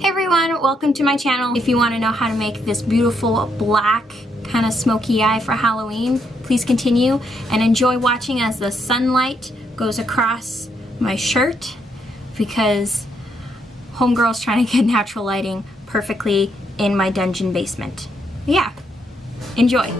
Hey everyone, welcome to my channel. If you want to know how to make this beautiful black kind of smoky eye for Halloween, please continue and enjoy watching as the sunlight goes across my shirt because homegirl's trying to get natural lighting perfectly in my dungeon basement. Yeah, enjoy.